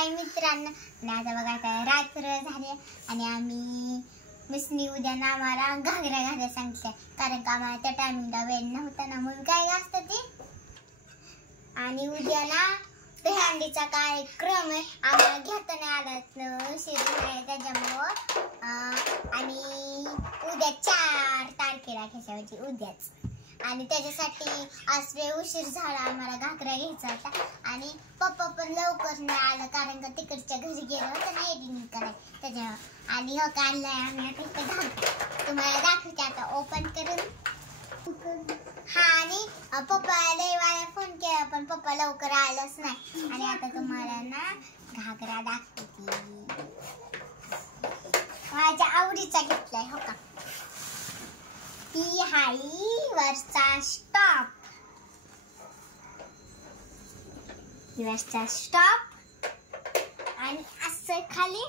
हाय मित्रांनो, आता बघा आता रात्र झाली आणि आम्ही मिसनी उद्या ना आम्हाला घागरा घालायला सांगितलं, कारण का आम्हाला त्या टायमिंगला वेळ नव्हता ना, म्हणून काय असतं ते. आणि उद्याला दहीहंडीचा कार्यक्रम आहे, आम्हाला घेता नाही आला उशीर आहे त्याच्यामुळं. आणि उद्या 4 तारखेला घ्यायची उद्याच, आणि त्याच्यासाठी आज उशीर झाला, आम्हाला घागरा घ्यायचा होता. आणि पप्पा पण लवकर नाही आलं, कारण का तिकडच्या घरी गेलो होतं ना एडिटिंग करायला त्याच्यामुळे. आणि हो काढलाय आम्ही आता इथं घागरा, तुम्हाला दाखवते आता ओपन करून. हा, आणि पप्पा लय वेळा फोन केला पण पप्पा लवकर आलंच नाही. आणि आता तुम्हाला ना घागरा दाखवते, माझ्या आवडीचा घेतलाय हो का. ती हाई वरचा स्टॉप, आणि असं खाली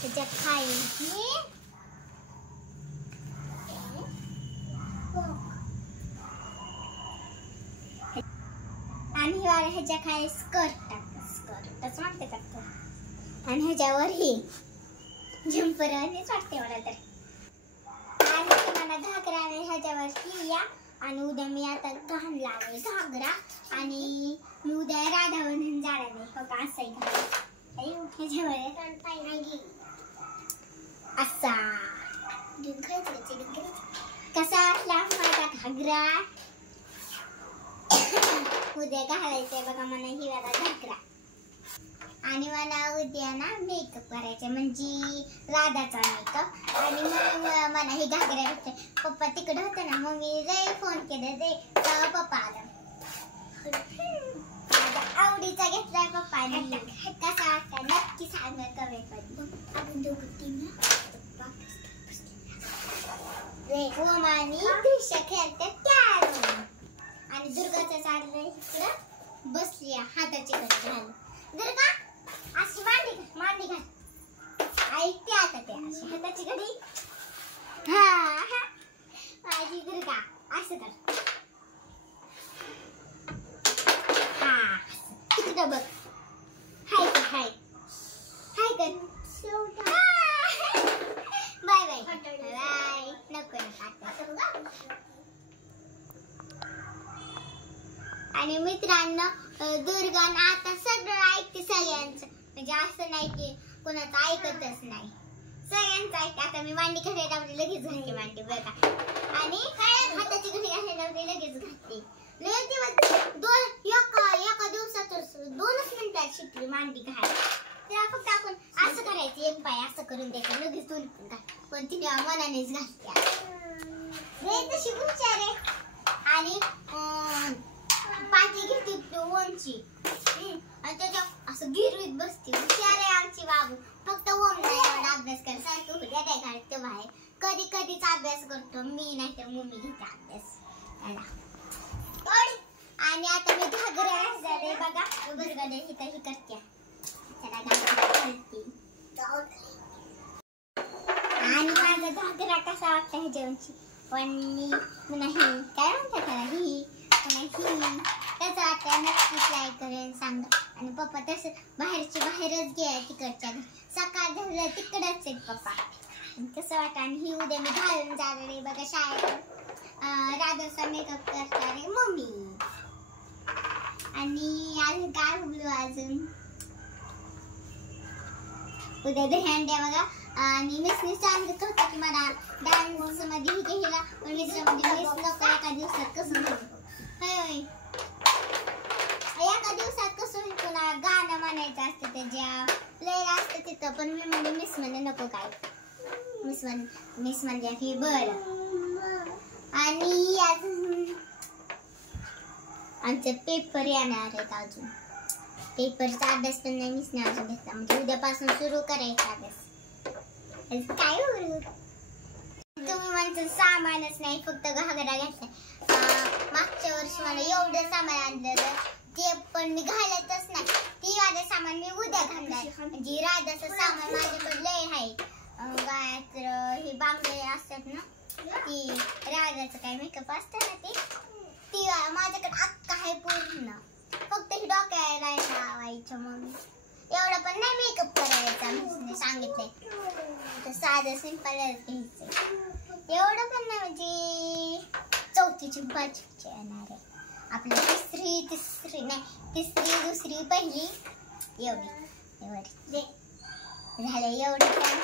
त्याच्या खाली आणि ह्याच्या खाली स्कर्टच वाटते का, आणि ह्याच्यावर ही जम्पर आणिच वाटते मला तर. आणि तुम्हाला घागरा ह्याच्यावर या, आणि उद्या मी आता घालणार आहे घागरा, आणि मी उद्या राधावरून जाणार आहे हो का. असाही असा कसा वाटला माझा घागरा. उद्या घालायचंय बघा मला ही वाला घागरा. आणि मला उद्या ना मेकअप करायचा, म्हणजे राधाचा मेकअप. आणि मग मला हे घागरा भेटते. पप्पा तिकडे होते ना, मग मी रे फोन केले रे पप्पा आला. आवडीचा घेतलाय पप्पाने, कसा वाटता नक्की सांगा कमेंट मध्ये. आपण दोघं आणि दृश्य खेळते त्या, आणि दुर्गाचं चाललंय इकडं बसली हाताची घडी घाल. दुर्गा अशी मांडी घाल, ऐकते आता ते अशी हाताची घडी. हा माझी दुर्गा असं कर, हा तिकडं बघ, हाय हाय हाय कर. बाय बाय बाय, नको आणि मित्रांनो दुर्गानं आता सगळं ऐकते सगळ्यांचं, म्हणजे असं नाही की कोणाचं ऐकतच नाही, सगळ्यांचं ऐकते. आता मी मांडी घालायला लावली लगेच घालते मांडी बघा, आणि हाताची घडी घालायला लावली लगेच घालते. एका दिवसातच 2च मिनिटात शिकली मांडी घालायला. तेव्हा फक्त आपण असं करायचं, एक पाय असं करून द्यायचं, लगेच 2 पण घाल, पण तिने मनानेच घालते तशी हुशार आहे. आणि पाठी घेते ओमची, आणि त्याच्या असं गिरवीत बसते, हुशार आहे आमची बाबू. फक्त ओम नाही एवढा अभ्यास कर, सारखं उद्या काय काढतो बाहेर, कधी कधीच अभ्यास करतो मी, नाही तर मम्मी घेते अभ्यास. आणि आता मी घागरा घालते बघा, दुर्गाने इथं ही करते. आणि माझा घागरा कसा वाटता ह्याच्यावरची, पण नाही काय म्हणतात त्याला, ही त्याचं वाटतं नक्कीच लाईक करेल सांगा. आणि पप्पा तसं बाहेरच गेले तिकडच्या घरी, सकाळ झालं तिकडच आहेत पप्पा. कसं वाटतं. आणि ही उद्या मी घालून जाणार आहे बघा शाळेत, राधाचा मेकअप करणार आहे मम्मी. आणि अजून काय बोलू, अजून उद्या दहीहंड्या बघा. आणि मिसनी सांगत होता की मला डान्स मध्ये घ्यायला, पण मिस नको, एका दिवसात कसं एका दिवसात कसं तुला गाणं म्हणायचं असतं, त्याच्या लय असतं तिथं, पण मी म्हणजे मिस मध्ये नको, काय मिस म्हणजे ही बरं. आणि अजून आमचे पेपर येणार आहेत, अजून पेपरचा अभ्यास पण नाही मिसने अजून घेतला, म्हणजे उद्यापासून सुरू करायचा अभ्यास. काय बोलू, तुम्ही म्हणता सामानच नाही, फक्त घागरा घेतला. मागच्या वर्षी मला एवढं सामान आणलं, ते पण मी घालतच नाही. ती वाले सामान मी उद्या घालणार, म्हणजे राधाचं सामान माझ्याकडे लय आहे. गायत्र हे बांगडे असतात ना, ती राधाचं काय मेकअप असतं ना, ती माझ्याकडे अक्का आहे पूर्ण, फक्त ही डोक्याला लावायचं. मग एवढं पण नाही मेकअप करायचा मिसने सांगितलंय. तर साधं सिंपल घ्यायचं. एवढं पण नाही म्हणजे 4थी 5वीची येणार आहे. आपली तिसरी नाही, तिसरी 2री 1ली एवढी झालं एवढं काय.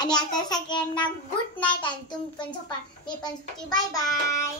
आणि आता सगळ्यांना गुड नाईट आणि तुम्ही पण झोपा, मी पण झोपते. Bye bye.